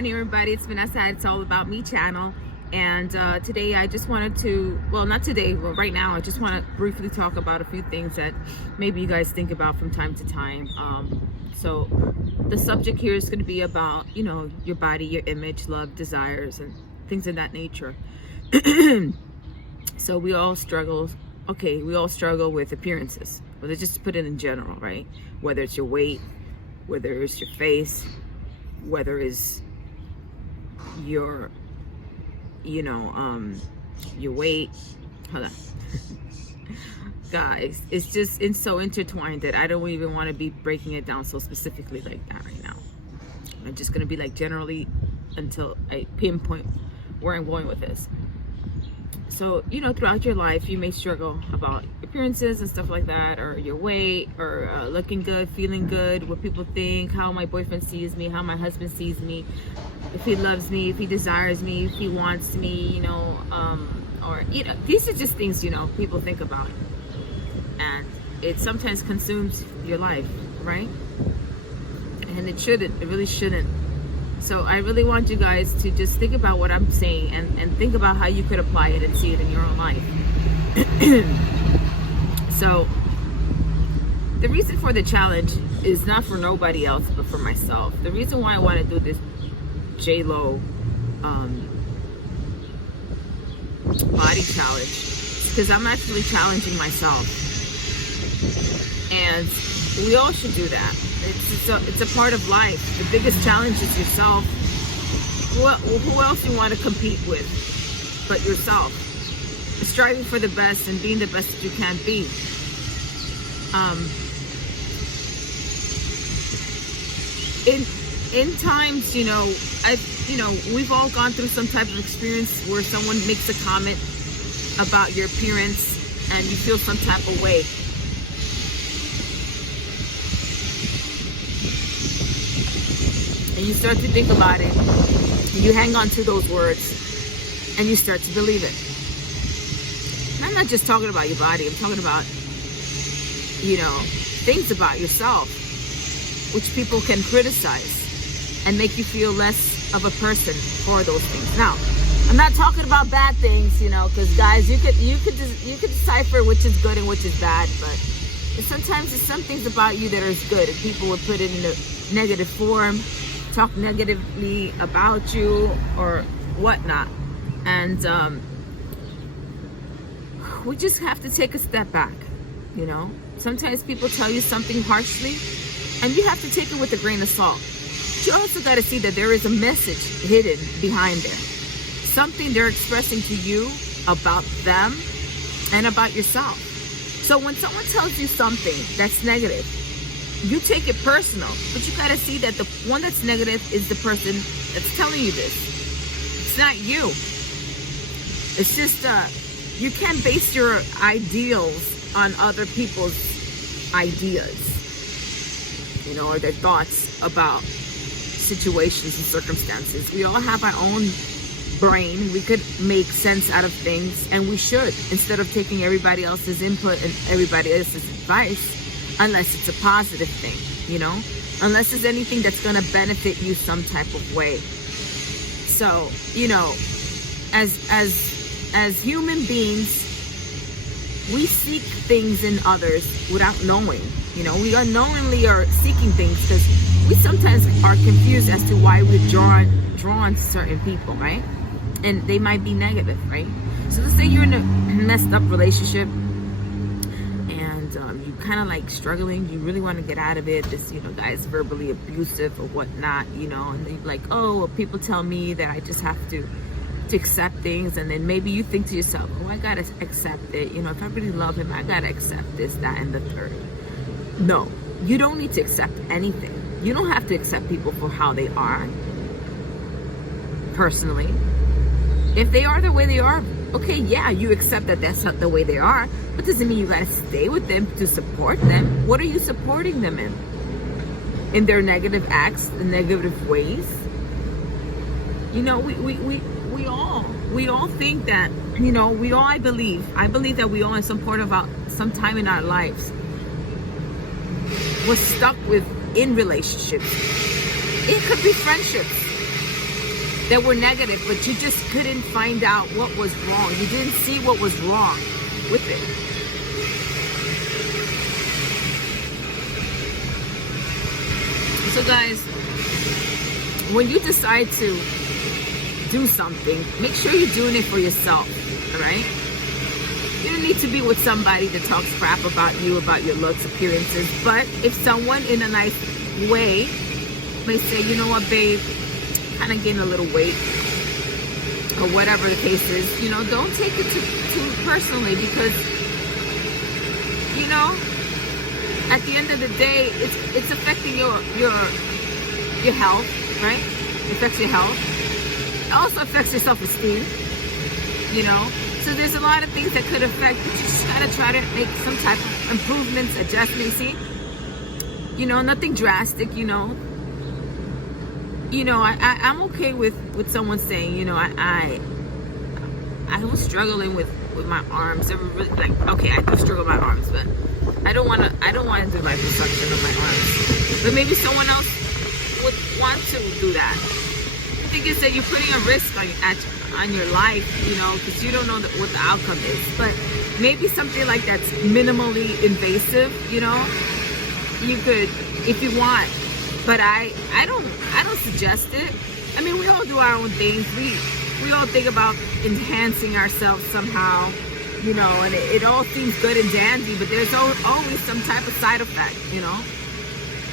morning, everybody. It's Vanessa. It's All About Me channel. And today I just wanted to, well, not today, well, right now, I just want to briefly talk about a few things that maybe you guys think about from time to time. So the subject here is going to be about, you know, your body, your image, love, desires, and things of that nature. So we all struggle with appearances. Well, just to put it in general, right? Whether it's your weight, whether it's your face, whether it's your, your weight. Hold on. Guys, it's so intertwined that I don't even want to be breaking it down so specifically like that right now. I'm just going to be like generally until I pinpoint where I'm going with this. So, throughout your life, you may struggle about appearances and stuff like that, or your weight, or looking good, feeling good, what people think, how my boyfriend sees me, how my husband sees me, if he loves me, if he desires me, if he wants me, these are just things, people think about. And it sometimes consumes your life, right? And it shouldn't, it really shouldn't. So I really want you guys to just think about what I'm saying and think about how you could apply it and see it in your own life. So the reason for the challenge is not for nobody else, but for myself. The reason why I want to do this J-Lo body challenge is because I'm actually challenging myself. And we all should do that. It's a part of life. The biggest challenge is yourself. Who else you want to compete with but yourself? Striving for the best and being the best that you can be. In times, we've all gone through some type of experience where someone makes a comment about your appearance and you feel some type of way. And you start to think about it, and you hang on to those words, and you start to believe it. And I'm not just talking about your body, I'm talking about, things about yourself, which people can criticize and make you feel less of a person for those things. Now, I'm not talking about bad things, because guys, you could decipher which is good and which is bad, but sometimes there's some things about you that are good, and people would put it in a negative form, talk negatively about you or whatnot. And we just have to take a step back. Sometimes people tell you something harshly and you have to take it with a grain of salt. You also got to see that there is a message hidden behind there, something they're expressing to you about them and about yourself. So when someone tells you something that's negative, you take it personal, but you gotta see that the one that's negative is the person that's telling you this. It's not you. It's just, you can't base your ideals on other people's ideas, or their thoughts about situations and circumstances. We all have our own brain. We could make sense out of things, and we should, instead of taking everybody else's input and everybody else's advice. Unless it's a positive thing, unless it's anything that's going to benefit you some type of way. So, as human beings, we seek things in others without knowing. We unknowingly are seeking things because we sometimes are confused as to why we're drawn to certain people, right? And they might be negative, right? So let's say you're in a messed up relationship, you kind of like struggling, you really want to get out of it. This, guy is verbally abusive or whatnot, and you're like, oh, well, people tell me that I just have to accept things. And then maybe you think to yourself, oh, I gotta accept it. If I really love him, I gotta accept this, that, and the third. No, you don't need to accept anything. You don't have to accept people for how they are. Personally, if they are the way they are, okay, yeah, you accept that that's not the way they are, but doesn't mean you gotta stay with them to support them. What are you supporting them in? In their negative acts, the negative ways? We all think that, I believe that we all in some time in our lives was stuck with in relationships. It could be friendships. that were negative, but you just couldn't find out what was wrong. You didn't see what was wrong with it. So guys, when you decide to do something, make sure you're doing it for yourself, all right? You don't need to be with somebody that talks crap about you, about your looks, appearances. But if someone in a nice way may say, you know what, babe, kind of gain a little weight, or whatever the case is, you know, don't take it too personally, because, you know, at the end of the day, it's affecting your health, right? It affects your health. It also affects your self-esteem, you know. So there's a lot of things that could affect, but you just gotta try to make some type of improvements, adjustments. See, you know, nothing drastic, you know. You know, I'm okay with someone saying, you know, I was struggling with my arms. I really, like, okay, I do struggle with my arms, but I don't want to do liposuction on my arms. But maybe someone else would want to do that. The thing is that you're putting a risk on your life, you know, because you don't know what the outcome is. But maybe something like that's minimally invasive, you know, you could, if you want. But I don't suggest it. I mean, we all do our own things. We all think about enhancing ourselves somehow, you know, and it all seems good and dandy, but there's always some type of side effect, you know,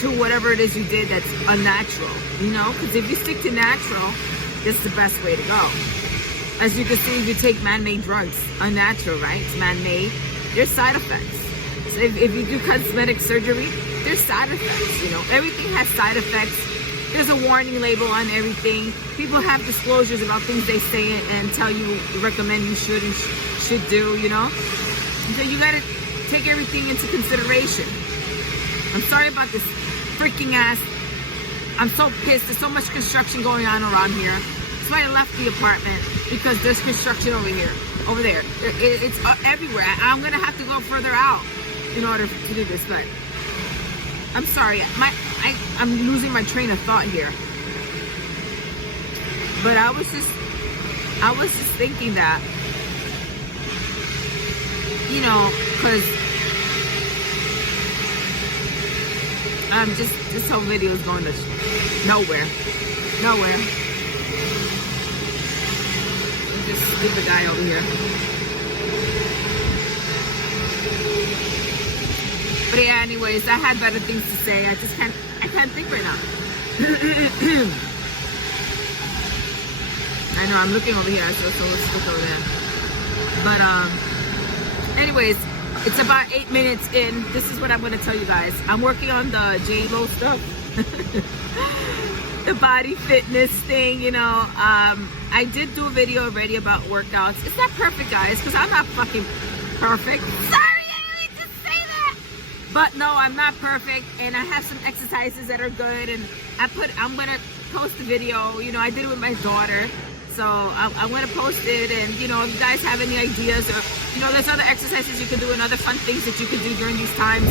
to whatever it is you did that's unnatural, you know, because if you stick to natural, that's the best way to go. As you can see, if you take man-made drugs, unnatural, right? It's man-made. There's side effects. So if you do cosmetic surgery, there's side effects, you know. Everything has side effects. There's a warning label on everything. People have disclosures about things they say and tell you, recommend you should and should do, you know. So you gotta take everything into consideration. I'm sorry about this freaking ass. I'm so pissed. There's so much construction going on around here. That's why I left the apartment, because there's construction over here, over there. It's everywhere. I'm gonna have to go further out in order to do this, but I'm sorry. I'm losing my train of thought here. But I was just thinking that, you know, because this whole video is going to nowhere. This stupid guy over here. But yeah, anyways, I had better things to say. I can't think right now. I know, I'm looking over here, so let's look over there. But anyways, it's about 8 minutes in. This is what I'm gonna tell you guys. I'm working on the J-Lo stuff. The body fitness thing, you know. I did do a video already about workouts. It's not perfect, guys, because I'm not fucking perfect. Sorry, I didn't just say that. But no, I'm not perfect, and I have some exercises that are good, and I'm gonna post the video. You know, I did it with my daughter, so I'm gonna post it. And you know, if you guys have any ideas, or you know, there's other exercises you can do and other fun things that you can do during these times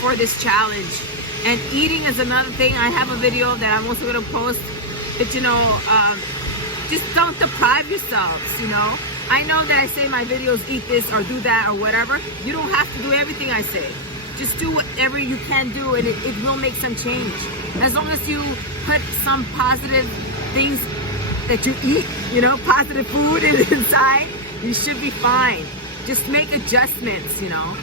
for this challenge. And eating is another thing. I have a video that I'm also gonna post. That, you know, just don't deprive yourselves. You know, I know that I say in my videos, eat this or do that or whatever. You don't have to do everything I say. Just do whatever you can do, and it will make some change. As long as you put some positive things that you eat, you know, positive food inside, you should be fine. Just make adjustments, you know.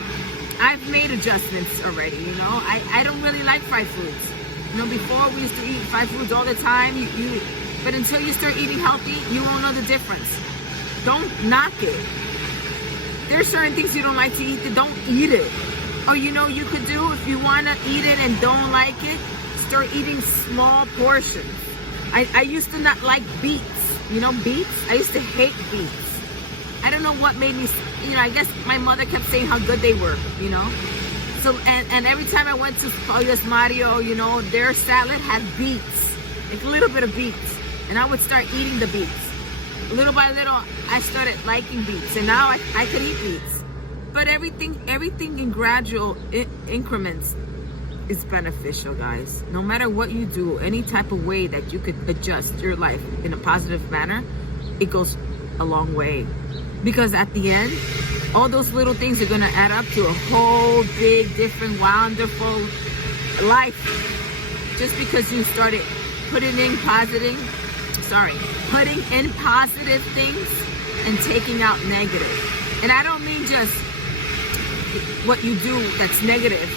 I've made adjustments already, you know. I don't really like fried foods. You know, before we used to eat fried foods all the time, but until you start eating healthy, you won't know the difference. Don't knock it. There's certain things you don't like to eat, then don't eat it. Or, you know, you could do, if you want to eat it and don't like it, start eating small portions. I used to not like beets. You know, beets? I used to hate beets. I don't know what made me, you know, I guess my mother kept saying how good they were, you know. So, and every time I went to Pollos Mario, you know, their salad had beets, like a little bit of beets. And I would start eating the beets. Little by little, I started liking beets. And now I could eat beets. But everything in gradual increments. is beneficial, guys. No matter what you do, any type of way that you could adjust your life in a positive manner, it goes a long way. Because at the end, all those little things are gonna add up to a whole big, different, wonderful life. Just because you started putting in positive things and taking out negative. And I don't mean just what you do that's negative,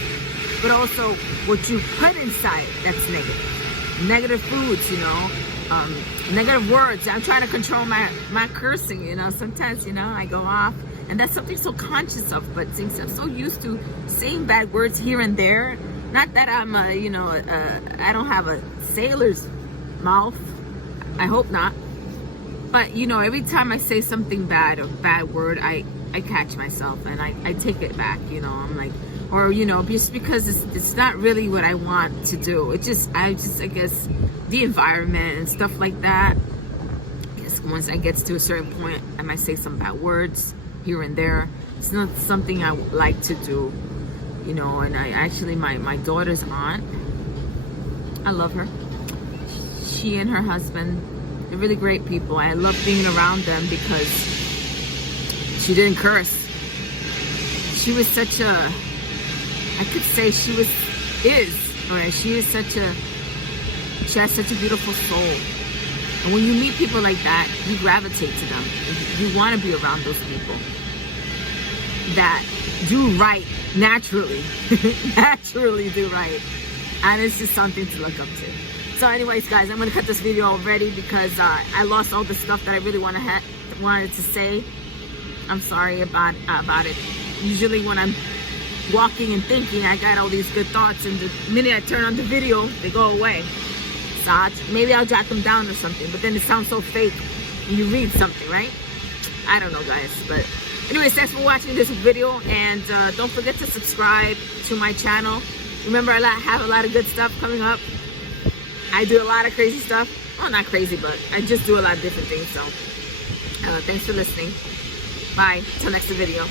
but also what you put inside that's negative. Negative foods, you know, negative words. I'm trying to control my cursing, you know. Sometimes, you know, I go off, and that's something so conscious of, but since I'm so used to saying bad words here and there, not that I'm I don't have a sailor's mouth, I hope not, but you know, every time I say something bad, or bad word, I catch myself and I take it back, you know. I'm like, or you know, just because it's not really what I want to do. I guess the environment and stuff like that. I guess once I get to a certain point, I might say some bad words here and there. It's not something I like to do, you know. And I actually, my daughter's aunt, I love her. She and her husband, they're really great people. I love being around them because she didn't curse. She was such a, I could say she has such a beautiful soul. And when you meet people like that, you gravitate to them. You want to be around those people that do right naturally. Naturally do right. And it's just something to look up to. So anyways, guys, I'm going to cut this video already because I lost all the stuff that I really wanted to say. I'm sorry about it. Usually when I'm walking and thinking, I got all these good thoughts, and the minute I turn on the video, they go away. So maybe I'll jot them down or something, but then it sounds so fake when you read something, right? I don't know, guys. But anyways, thanks for watching this video, and don't forget to subscribe to my channel. Remember, I have a lot of good stuff coming up. I do a lot of crazy stuff. Well, not crazy, but I just do a lot of different things. So thanks for listening. Bye. Till next video.